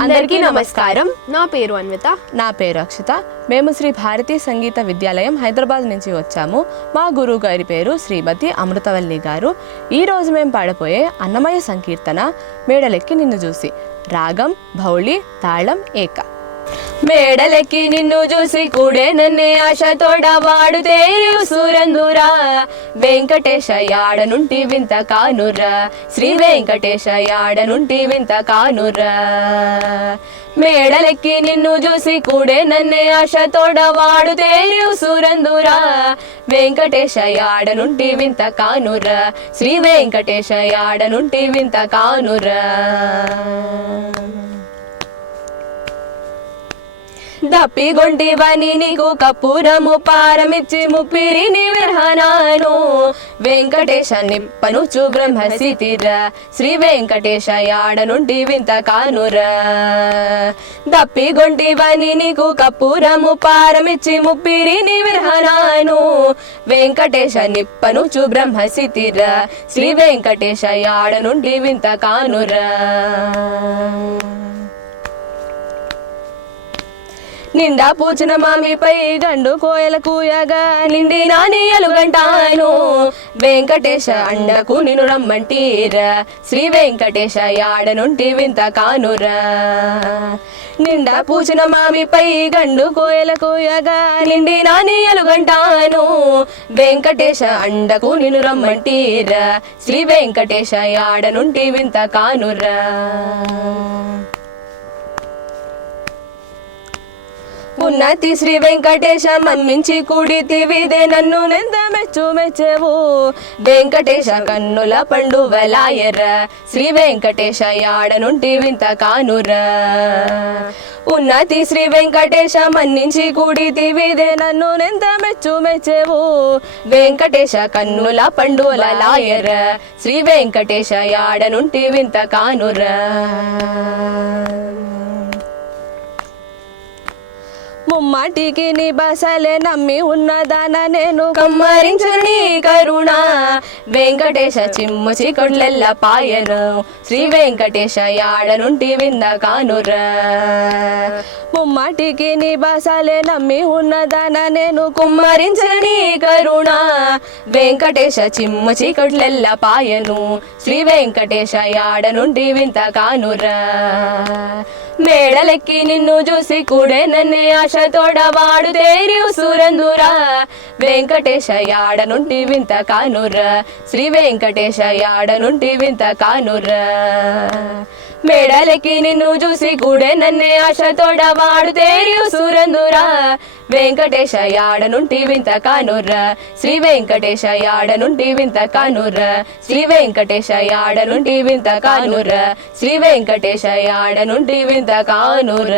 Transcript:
అందరికీ నమస్కారం. నా పేరు అన్విత. నా పేరు అక్షిత. మేము శ్రీ భారతీ సంగీత విద్యాలయం హైదరాబాద్ నుంచి వచ్చాము. మా గురువు గారి పేరు శ్రీమతి అమృతవల్లి గారు. ఈ రోజు మేము పాడబోయే అన్నమయ సంకీర్తన మేడలెక్కి నిన్ను చూసి. రాగం భౌళి తాళం ఏక. మేడలెక్కి నిన్ను చూసి కూడే నన్నే ఆశతోడ వాడు తేరు సూరందురా వెంకటేశ యాడ నుండి వింత కానురా శ్రీ వెంకటేశ యాడ నుండి వింత కానురా మేడలెక్కి నిన్ను చూసి కూడే నన్నే ఆశతోడ వాడు తేరు సూరందురా వెంకటేశ యాడ నుండి వింత కానురా శ్రీ వెంకటేశ యాడ నుండి వింత కానురా దప్పిగొంటివని నీకు కపూరము పారమిచ్చి ముప్పిరిని విర్హనాను వెంకటేశ నిప్పనుచు బ్రహ్మసితిర శ్రీ వెంకటేశ యాడ నుండి వింత కానురా. దప్పిగొంటివని నీకు కపూరము పారమిచ్చి ముప్పిరిని విర్హనాను వెంకటేశ నిప్పను నిప్పనుచు బ్రహ్మసితిర శ్రీ వెంకటేశ యాడ నుండి వింత కానురా. నిండా పూచిన మామిపై గండు కోయల కూయగా నిండి నాని ఎలుగంటాను వెంకటేశ అండకు నిన్ను రమ్మంటీరా. శ్రీ వెంకటేశ యాడ నుండి వింత కానురా. నిండా పూచిన మామిపై గండు కోయల కూయగా నిండి నాని ఎలుగంటాను వెంకటేశ అండకు నిన్ను రమ్మంటీరా. శ్రీ వెంకటేశ యాడ నుండి వింత కానురా. ఉన్నతి శ్రీ వెంకటేశ మన్మించి కూడితివిదే నన్ను నింద మెచ్చు మెచ్చేవు. వెంకటేశ కన్నుల పండు వెలాయర శ్రీ వెంకటేశ యాడ నుండి వింత కానురా. ఉన్నతి శ్రీ వెంకటేశ మన్నించి కూడితివిదే నన్ను నింద మెచ్చు మెచ్చేవు. వెంకటేశ కన్నుల పండుల లాయర శ్రీ వెంకటేశ యాడ నుండి వింత కానురా. ముమ్మాటికి నీ బసలే నమ్మి ఉన్నదాన నేను కమ్మరించు నీ కరుణ. వెంకటేశ చిమ్ము చికొడ్లెల్ల పాయను. శ్రీ వెంకటేశ యాడ నుండి వింద కానుర. ముమ్మాటికి నీ బసలే నమ్మి ఉన్నదాన నేను కుమ్మరించు నీ కరుణ. వెంకటేశ చిమ్మ చీకట్లెల్ల పాయను. శ్రీ వెంకటేశ యాడ నుండి వింత కానురా. మేడలెక్కి నిన్ను చూసి కూడే నన్నే ఆశ తోడవాడు తేరి సూరందురా వెంకటేశ యాడ నుండి వింత కానురా. శ్రీ వెంకటేశ యాడ నుండి వింత కానురా. మేడలెక్కి నిన్ను చూసి కూడే నన్నే ఆశ తోడవాడు తేరి సూరందురా వెంకటేశ యాడ నుండి వింత కానుర్ర. శ్రీ వెంకటేశ యాడ నుండి వింత కానుర్ర. శ్రీ వెంకటేశ యాడ నుండి వింత కానుర్ర. శ్రీ వెంకటేశ యాడ నుండి వింత కానుర్ర.